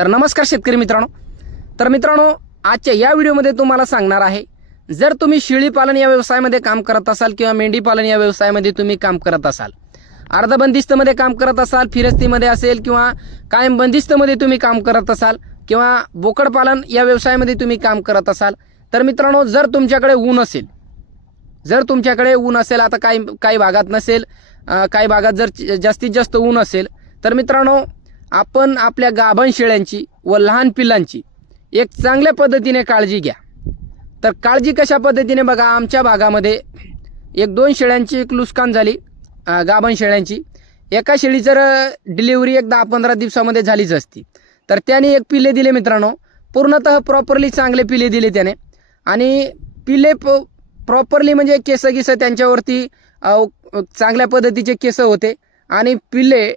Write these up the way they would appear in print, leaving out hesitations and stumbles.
तर नमस्कार शेतकरी मित्रांनो. तर मित्रांनो, आजच्या या व्हिडिओमध्ये तुम्हाला सांगणार आहे, जर तुम्ही शेळी पालन या व्यवसायामध्ये काम करत असाल किंवा मेंढी पालन या व्यवसायामध्ये तुम्ही काम करत असाल, अर्ध बंदिस्तमध्ये काम करत असाल, फिरस्तीमध्ये असेल किंवा कायम बंदिस्तमध्ये तुम्ही काम करत असाल किंवा बोकड पालन या व्यवसायामध्ये तुम्ही काम करत असाल, तर मित्रांनो, जर तुमच्याकडे ऊन असेल, आता काही भागात नसेल, काही भागात जर जास्तीत जास्त ऊन असेल, तर मित्रांनो, आपण आपल्या गाभण शेळ्यांची व लहान पिल्लांची एक चांगल्या पद्धतीने काळजी घ्या. तर काळजी कशा पद्धतीने बघा, आमच्या भागामध्ये 1-2 शेळ्यांची एक नुकसान झाली, गाभण शेळ्यांची. एका शेळी जर डिलिव्हरी एक 10-15 दिवसामध्ये झालीच असती, तर त्याने एक पिल्ले दिले मित्रांनो, पूर्णतः प्रॉपरली चांगले पिल्ले दिले त्याने. आणि पिल्ले प्रॉपरली म्हणजे केस त्यांच्यावरती चांगल्या पद्धतीचे केस होते. आणि पिल्ले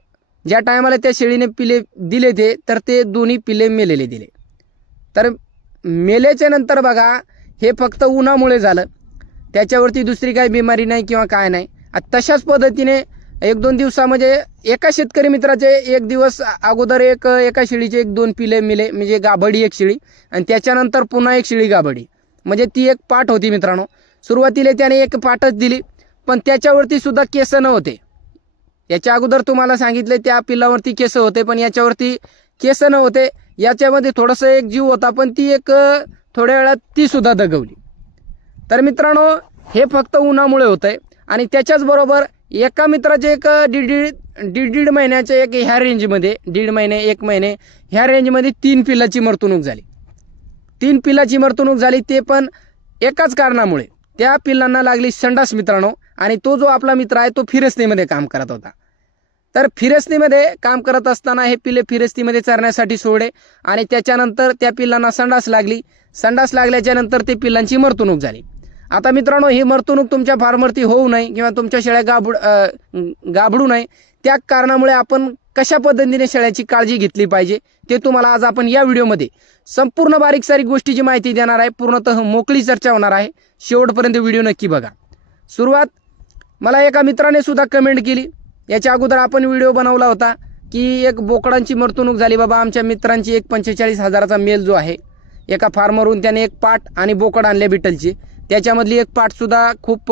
ज्या टायमाला त्या शेळीने पिल्ले दिले तर ते दोन्ही पिल्ले मेलेले दिले. तर मेल्याच्या नंतर बघा, हे फक्त उन्हामुळे झालं, त्याच्यावरती दुसरी काही बिमारी नाही किंवा काय नाही. तशाच पद्धतीने 1-2 दिवसामध्ये एका शेतकरी मित्राचे 1 दिवस अगोदर एका शेळीचे 1-2 पिल्ले मेले, म्हणजे गाभडी एक शेळी, आणि त्याच्यानंतर पुन्हा एक शेळी गाभडी, म्हणजे ती एक पाट होती मित्रांनो. सुरुवातीला त्याने एक पाटच दिली, पण त्याच्यावरती सुद्धा केस नव्हते. याच्या अगोदर तुम्हाला सांगितले त्या पिल्लावरती केस होते, पण याच्यावरती केस नव्हते. याच्यामध्ये थोडंसं एक जीव होता, पण ती एक थोड्या वेळात ती सुद्धा दगवली. तर मित्रांनो, हे फक्त उन्हामुळे होतंय. आणि त्याच्याच बरोबर एका मित्राचे एक दीड महिन्याच्या एक ह्या रेंजमध्ये, 1.5 महिने 1 महिने ह्या रेंजमध्ये 3 पिल्लाची मृत्यूमुख झाली. 3 पिल्लाची मृत्यूमुख झाली, ते पण एकाच कारणामुळे. त्या पिल्लांना लागली संडास मित्रांनो. आणि तो जो आपला मित्र आहे तो फिरस्तीमध्ये काम करत होता. तर फिरस्तीमध्ये काम करत असताना हे पिल्ले फिरस्तीमध्ये चरण्यासाठी सोडले, आणि त्याच्यानंतर त्या पिल्लांना संडास लागली. संडास लागल्याच्या नंतर ते पिल्लांची मृत्यूमुख झाली. आता मित्रांनो, ही मृत्यूमुख तुमच्या फार्मवरती होऊ नये किंवा तुमच्या शेळ्या गाभडू नये, त्या कारणामुळे आपण कशा पद्धतीने शेळ्याची काळजी घेतली पाहिजे ते तुम्हाला आज आपण या व्हिडिओमध्ये संपूर्ण बारीक सारीक गोष्टीची माहिती देणार आहे. पूर्णतः मोकळी चर्चा होणार आहे. शेवटपर्यंत व्हिडिओ नक्की बघा. सुरुवात मला एका मित्राने सुद्धा कमेंट केली. याच्या अगोदर आपण व्हिडिओ बनवला होता की एक बोकडांची मृत्यूमुख झाली बाबा आमच्या मित्रांची. एक 45,000चा मेल जो आहे, एका फार्मवरून त्याने एक पाट आणि बोकड आणले बिटलची. त्याच्यामधली एक पाट सुद्धा खूप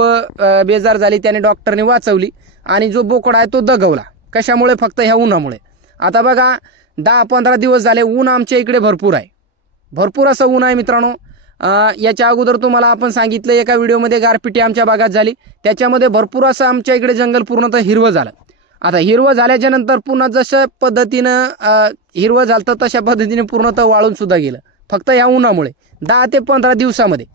बेजार झाली, त्याने डॉक्टरने वाचवली. आणि जो बोकड आहे तो दगवला. कशामुळे? फक्त ह्या उन्हामुळे. आता बघा, 10-15 दिवस झाले ऊन आमच्या इकडे भरपूर आहे, भरपूर असं ऊन आहे मित्रांनो. याच्या अगोदर तुम्हाला आपण सांगितलं एका व्हिडिओमध्ये, गारपिटी आमच्या भागात झाली, त्याच्यामध्ये भरपूर असं आमच्या इकडे जंगल पूर्णतः हिरवं झालं. आता हिरवं झाल्याच्या नंतर पुन्हा जशा पद्धतीनं हिरवं झालं तशा पद्धतीने पूर्णतः वाळून सुद्धा गेलं, फक्त या उन्हामुळे. 10 ते 15 दिवसामध्ये,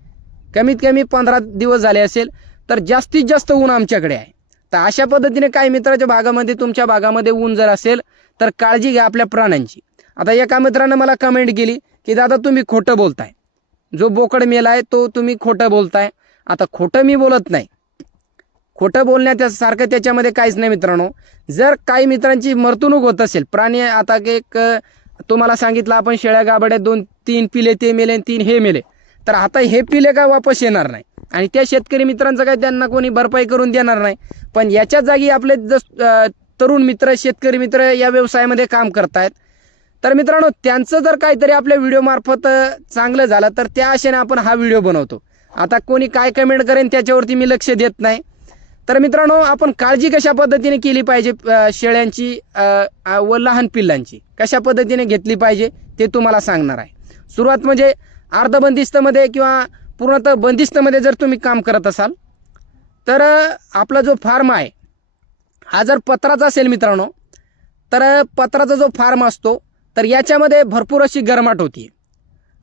कमीत कमी 15 दिवस झाले असेल, तर जास्तीत जास्त ऊन आमच्याकडे आहे. तर अशा पद्धतीने काही मित्राच्या भागामध्ये, तुमच्या भागामध्ये ऊन जर असेल तर काळजी घ्या आपल्या प्राण्यांची. आता एका मित्रानं मला कमेंट केली की दादा तुम्ही खोटं बोलताय, जो बोकड मेला आहे तो तुम्ही खोटं बोलताय. आता खोटं मी बोलत नाही, खोटं बोलण्यासारखं त्याच्यामध्ये काहीच नाही मित्रांनो. जर काही मित्रांची मृत्यूमुख होत असेल, प्राणी आता एक तुम्हाला सांगितलं आपण, शेळ्या गाभड्या 2-3 पिले ते मेले, 3 हे मेले, तर आता हे पिले काय वापस येणार नाही, आणि त्या शेतकरी मित्रांचं काय त्यांना कोणी भरपाई करून देणार नाही. पण याच्या जागी आपले तरुण मित्र, शेतकरी मित्र या व्यवसायामध्ये काम करतायत, तर मित्रांनो, त्यांचं जर काहीतरी आपल्या व्हिडिओ मार्फत चांगलं झालं तर त्या आशेने आपण हा व्हिडिओ बनवतो. आता कोणी काय कमेंट करेन त्याच्यावरती मी लक्ष देत नाही. तर मित्रांनो, आपण काळजी कशा पद्धतीने केली पाहिजे शेळ्यांची व लहान पिल्लांची कशा पद्धतीने घेतली पाहिजे ते तुम्हाला सांगणार आहे. सुरुवात म्हणजे अर्ध बंदिस्तमध्ये किंवा पूर्णतः बंदिस्तमध्ये जर तुम्ही काम करत असाल, तर आपला जो फार्म आहे हा जर पत्राचा असेल मित्रांनो, तर पत्राचा जो फार्म असतो, तर याच्यामध्ये भरपूर अशी गरमाट होती.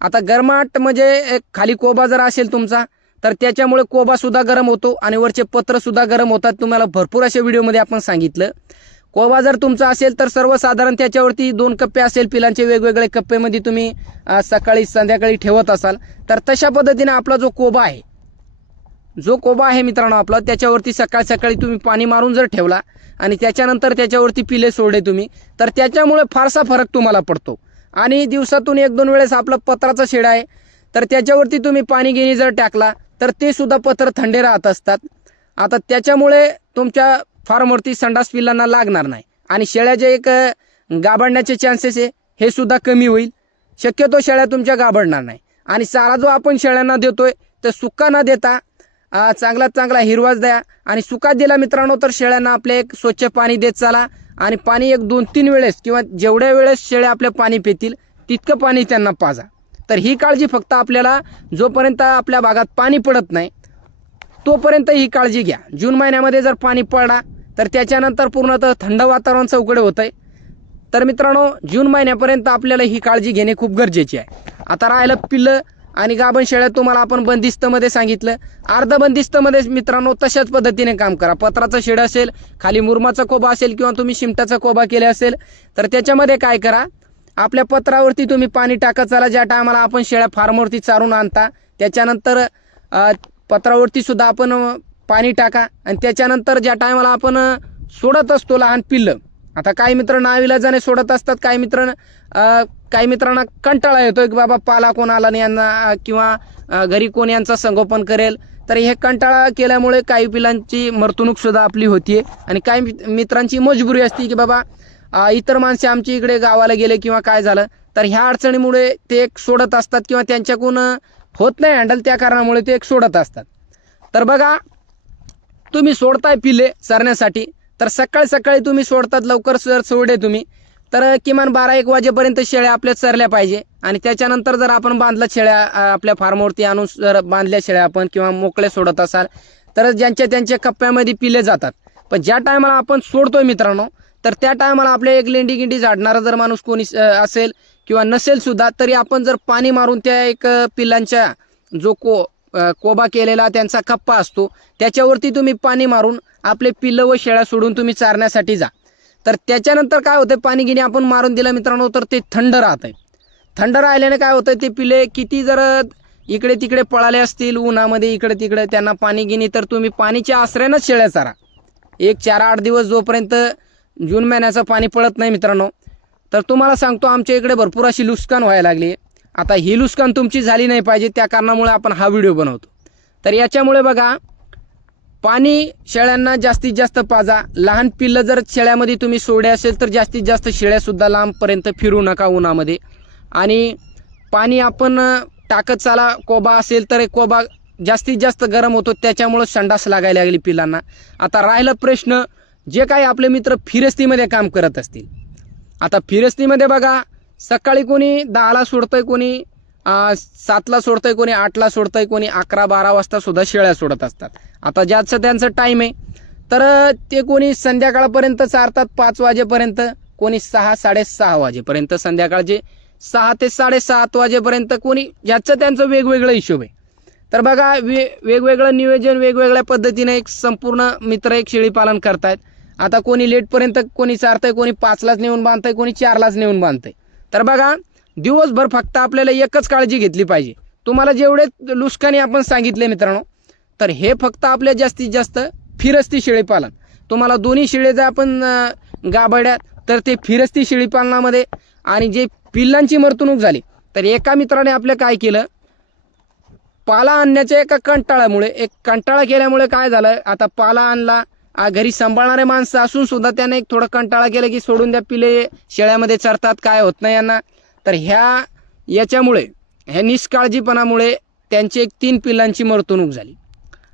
आता गरमाट म्हणजे खाली कोबा जर असेल तुमचा, तर त्याच्यामुळे कोबा सुद्धा गरम होतो आणि वरचे पत्र सुद्धा गरम होतात. तुम्हाला भरपूर अशा व्हिडिओमध्ये आपण सांगितलं. कोबा जर तुमचा असेल तर सर्वसाधारण त्याच्यावरती 2 कप्पे असेल, पिलांचे वेगवेगळे कप्पेमध्ये तुम्ही सकाळी संध्याकाळी ठेवत असाल, तर तशा पद्धतीने आपला जो कोबा आहे मित्रांनो आपला, त्याच्यावरती सकाळी तुम्ही पाणी मारून जर ठेवला आणि त्याच्यानंतर त्याच्यावरती पिले सोडले तुम्ही, तर त्याच्यामुळे फारसा फरक तुम्हाला पडतो. आणि दिवसातून 1-2 वेळेस आपलं पत्राचा शेड आहे, तर त्याच्यावरती तुम्ही पाणी गिनी जर टाकला तर ते सुद्धा पत्र थंडे राहत असतात. आता त्याच्यामुळे तुमच्या फार्मवरती संडास पिल्लांना लागणार नाही, आणि शेळ्या जे एक गाभाडण्याचे चान्सेस आहे हे सुद्धा कमी होईल. शक्यतो शेळ्या तुमच्या गाभडणार नाही. आणि चारा जो आपण शेळ्यांना देतोय तर सुका न देता चांगला चांगला हिरवाच द्या. आणि सुका दिला मित्रांनो तर शेळ्यांना आपले एक स्वच्छ पाणी देत चाला. आणि पाणी एक 2-3 वेळेस किंवा जेवढ्या वेळेस शेळ्या आपले पाणी पितील तितकं पाणी त्यांना पाजा. तर ही काळजी फक्त आपल्याला जोपर्यंत आपल्या भागात पाणी पडत नाही तोपर्यंत ही काळजी घ्या. जून महिन्यामध्ये जर पाणी पडला तर त्याच्यानंतर पूर्णतः थंड वातावरण चौकडे होतंय. तर मित्रांनो जून महिन्यापर्यंत आपल्याला ही काळजी घेणे खूप गरजेचे आहे. आता राहिलं पिल्लं आणि गाभण शेळ्या तुम्हाला आपण बंदिस्तमध्ये सांगितलं. अर्ध बंदिस्तमध्ये मित्रांनो तशाच पद्धतीने काम करा. पत्राचं शेड असेल, खाली मुरमाचा कोबा असेल किंवा तुम्ही शिमटाचा कोबा केले असेल तर त्याच्यामध्ये काय करा, आपल्या पत्रावरती तुम्ही पाणी टाकत चाला. ज्या टायमाला आपण शेळ्या फार्मवरती चारून आणता त्याच्यानंतर पत्रावरती सुद्धा आपण पाणी टाका. आणि त्याच्यानंतर ज्या टायमाला आपण सोडत असतो लहान पिल्लं, आता काही मित्र नाविलाजाने सोडत असतात, काही मित्रांना कंटाळा येतोय की बाबा पाला कोण आला नाही यांना किंवा घरी कोण यांचं संगोपन करेल. तर हे कंटाळा केल्यामुळे काही पिलांची मरतणूक सुद्धा आपली होतीये. आणि काही मित्रांची मजबुरी असते की बाबा इतर माणसे आमच्या इकडे गावाला गेले किंवा काय झालं तर ह्या अडचणीमुळे ते एक सोडत असतात किंवा त्यांच्याकडून होत नाही हँडल, त्या कारणामुळे ते एक सोडत असतात. तर बघा तुम्ही सोडताय पिले चरण्यासाठी तर सकाळी सकाळी तुम्ही सोडतात, लवकर सोडे तुम्ही तर किमान 12-1 वाजेपर्यंत शेळ्या आपल्या चरल्या पाहिजे. आणि त्याच्यानंतर जर आपण बांधल्या शेळ्या आपल्या फार्मवरती आणून जर बांधल्या शेळ्या आपण किंवा मोकळे सोडत असाल तर त्यांच्या कप्प्यामध्ये पिले जातात. पण ज्या टायमाला आपण सोडतोय मित्रांनो तर त्या टायमाला आपल्या एक लेंडी गिंडी झाडणारा जर माणूस कोणी असेल किंवा नसेल सुद्धा तरी आपण जर पाणी मारून त्या एक पिल्लांच्या जो कोबा केलेला त्यांचा कप्पा असतो त्याच्यावरती तुम्ही पाणी मारून आपले पिल्लं व शेळ्या सोडून तुम्ही चारण्यासाठी जा. तर त्याच्यानंतर काय होतं, पाणी गिनी आपण मारून दिलं मित्रांनो तर ते थंड राहतंय. थंड राहिल्याने काय होतं, ते पिल्ले किती जर इकडे तिकडे पळाले असतील उन्हामध्ये इकडे तिकडे त्यांना पाणी गिनी तर तुम्ही पाणीच्या आश्रयानंच शेळ्या चारा. एक 4-8 दिवस जोपर्यंत जून महिन्याचं पाणी पडत नाही मित्रांनो तर तुम्हाला सांगतो आमच्या इकडे भरपूर अशी नुकसान व्हायला लागली. आता ही नुकसान तुमची झाली नाही पाहिजे त्या कारणामुळे आपण हा व्हिडिओ बनवतो. तर याच्यामुळे बघा पाणी शेळ्यांना जास्तीत जास्त पाजा. लहान पिल्लं जर शेळ्यामध्ये तुम्ही सोडे असेल तर जास्तीत जास्त शेळ्यासुद्धा लांबपर्यंत फिरू नका उन्हामध्ये. आणि पाणी आपण टाकत चाला. कोबा असेल तर कोबा जास्तीत जास्त गरम होतो त्याच्यामुळे संडास लागायला लागली पिलांना. आता राहिला प्रश्न जे काही आपले मित्र फिरस्तीमध्ये काम करत असतील. आता फिरस्तीमध्ये बघा सकाळी कोणी 10ला सोडतंय, कोणी 7ला सोडतंय, कोणी 8ला सोडतंय, कोणी 11-12 वाजता सुद्धा शेळ्या सोडत असतात. आता ज्याचं त्यांचं टाईम आहे तर ते कोणी संध्याकाळपर्यंत चारतात 5 वाजेपर्यंत, कोणी 6-6:30 वाजेपर्यंत, संध्याकाळचे 6 ते 7:30 वाजेपर्यंत, कोणी ज्याचं त्यांचं वेगवेगळं हिशोब आहे. तर बघा वेगवेगळं नियोजन वेगवेगळ्या पद्धतीने एक संपूर्ण मित्र एक शेळी पालन करतायत. आता कोणी लेटपर्यंत कोणी चारतंय, कोणी 5लाच नेऊन बांधतंय, कोणी 4लाच नेऊन बांधतंय. तर बघा दिवसभर फक्त आपल्याला एकच काळजी घेतली पाहिजे. तुम्हाला जेवढे नुकसानी आपण सांगितले मित्रांनो तर हे फक्त आपल्या जास्तीत जास्त फिरस्ती शेळी पालन. तुम्हाला दोन्ही शेळी जर आपण गाभड्यात तर ते फिरस्ती शेळी पालनामध्ये. आणि जे पिल्लांची मरतणूक झाली तर एका मित्राने आपलं काय केलं, पाला आणण्याच्या एका कंटाळ्यामुळे एक कंटाळा केल्यामुळे काय झालं, आता पाला आणला घरी सांभाळणारे माणसं असून सुद्धा त्याने एक थोडं कंटाळा केला की सोडून द्या पिले शेळ्यामध्ये चरतात काय होत नाही यांना. तर याच्यामुळे ह्या निष्काळजीपणामुळे त्यांची एक 3 पिलांची मरतणूक झाली.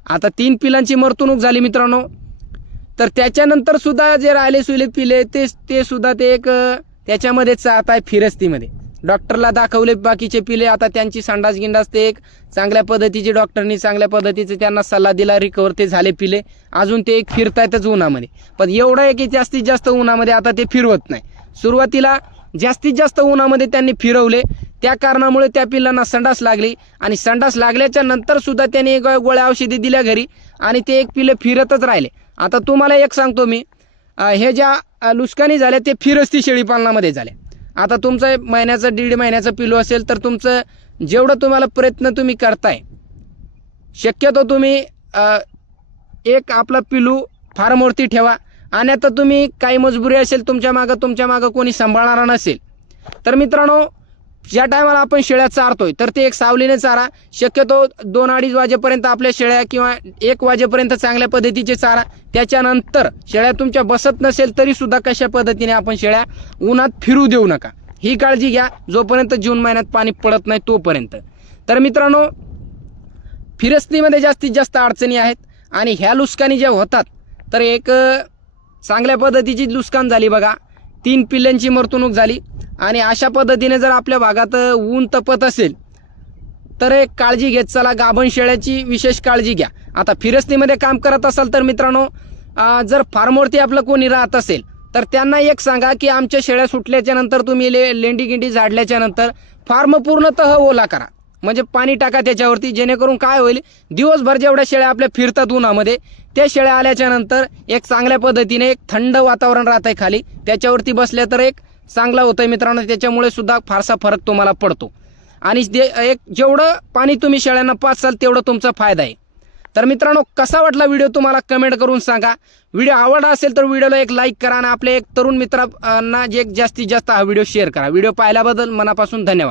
आता 3 पिलांची मरतणूक झाली मित्रांनो तर त्याच्यानंतर सुद्धा जे राहिले सुले पिले ते सुद्धा ते एक त्याच्यामध्ये चाहत आहे फिरस्तीमध्ये. डॉक्टरला दाखवले बाकीचे पिले, आता त्यांची संडास गिंडास ते एक चांगल्या पद्धतीचे डॉक्टरनी चांगल्या पद्धतीचे त्यांना सल्ला दिला, रिकवर ते झाले पिले. अजून ते एक फिरतायतच उन्हामध्ये. पण एवढं आहे की जास्तीत जास्त उन्हामध्ये आता ते फिरवत नाही. सुरुवातीला जास्तीत जास्त उन्हामध्ये त्यांनी फिरवले त्या कारणामुळे त्या पिल्लांना संडास लागली. आणि संडास लागल्याच्या नंतर सुद्धा त्यांनी गोळ्या औषधी दिल्या घरी आणि ते एक पिले फिरतच राहिले. आता तुम्हाला एक सांगतो मी, हे ज्या नुकसानी झाल्या ते फिरस्ती शेळी पालनामध्ये झाल्या. आता तुमचं 1.5 महिन्याचं पिलू असेल तर तुमचं जेवढं तुम्हाला प्रयत्न तुम्ही करताय शक्यतो तुम्ही एक आपला पिलू फार्मवरती ठेवा. आणि आता तुम्ही काही मजबुरी असेल तुमच्या मागं कोणी सांभाळणारा नसेल तर मित्रांनो ज्या टायमाला आपण शेळ्या चारतोय तर ते एक सावलीने चारा. शक्यतो 2-2:30 वाजेपर्यंत आपल्या शेळ्या किंवा 1 वाजेपर्यंत चांगल्या पद्धतीचे चारा. त्याच्यानंतर शेळ्या तुमच्या बसत नसेल तरी सुद्धा कशा पद्धतीने आपण शेळ्या उन्हात फिरू देऊ नका. ही काळजी घ्या जोपर्यंत जून महिन्यात पाणी पडत नाही तोपर्यंत. तर मित्रांनो, फिरस्तीमध्ये जास्तीत जास्त अडचणी आहेत आणि ह्या लुस्कानी ज्या होतात तर एक चांगल्या पद्धतीची नुकसान झाली बघा. 3 पिल्लांची मरतणूक झाली आणि अशा पद्धतीने जर आपल्या भागात ऊन तपत असेल तर एक काळजी घेत चला. गाभण शेळ्याची विशेष काळजी घ्या. आता फिरस्तीमध्ये काम करत असाल तर मित्रांनो, जर फार्मवरती आपलं कोणी राहत असेल तर त्यांना एक सांगा की आमच्या शेळ्या सुटल्याच्या नंतर तुम्ही लेंडी गिंडी झाडल्याच्या नंतर फार्म पूर्णतः ओला करा, म्हणजे पाणी टाका त्याच्यावरती. जेणेकरून काय होईल, दिवसभर जेवढ्या शेळ्या आपल्या फिरतात उन्हामध्ये त्या शेळ्या आल्याच्या नंतर एक चांगल्या पद्धतीने एक थंड वातावरण राहत आहे खाली, त्याच्यावरती बसल्या तर एक चांगला होतंय मित्रांनो. त्याच्यामुळे सुद्धा फारसा फरक तुम्हाला पडतो आणि एक जेवढं पाणी तुम्ही शेळ्यांना पाचाल तेवढं तुमचा फायदा आहे. तर मित्रांनो, कसा वाटला व्हिडिओ तुम्हाला कमेंट करून सांगा. व्हिडिओ आवडला असेल तर व्हिडिओला एक लाईक करा आणि आपल्या एक तरुण मित्रांना जे जास्तीत जास्त हा व्हिडिओ शेअर करा. व्हिडिओ पाहिल्याबद्दल मनापासून धन्यवाद.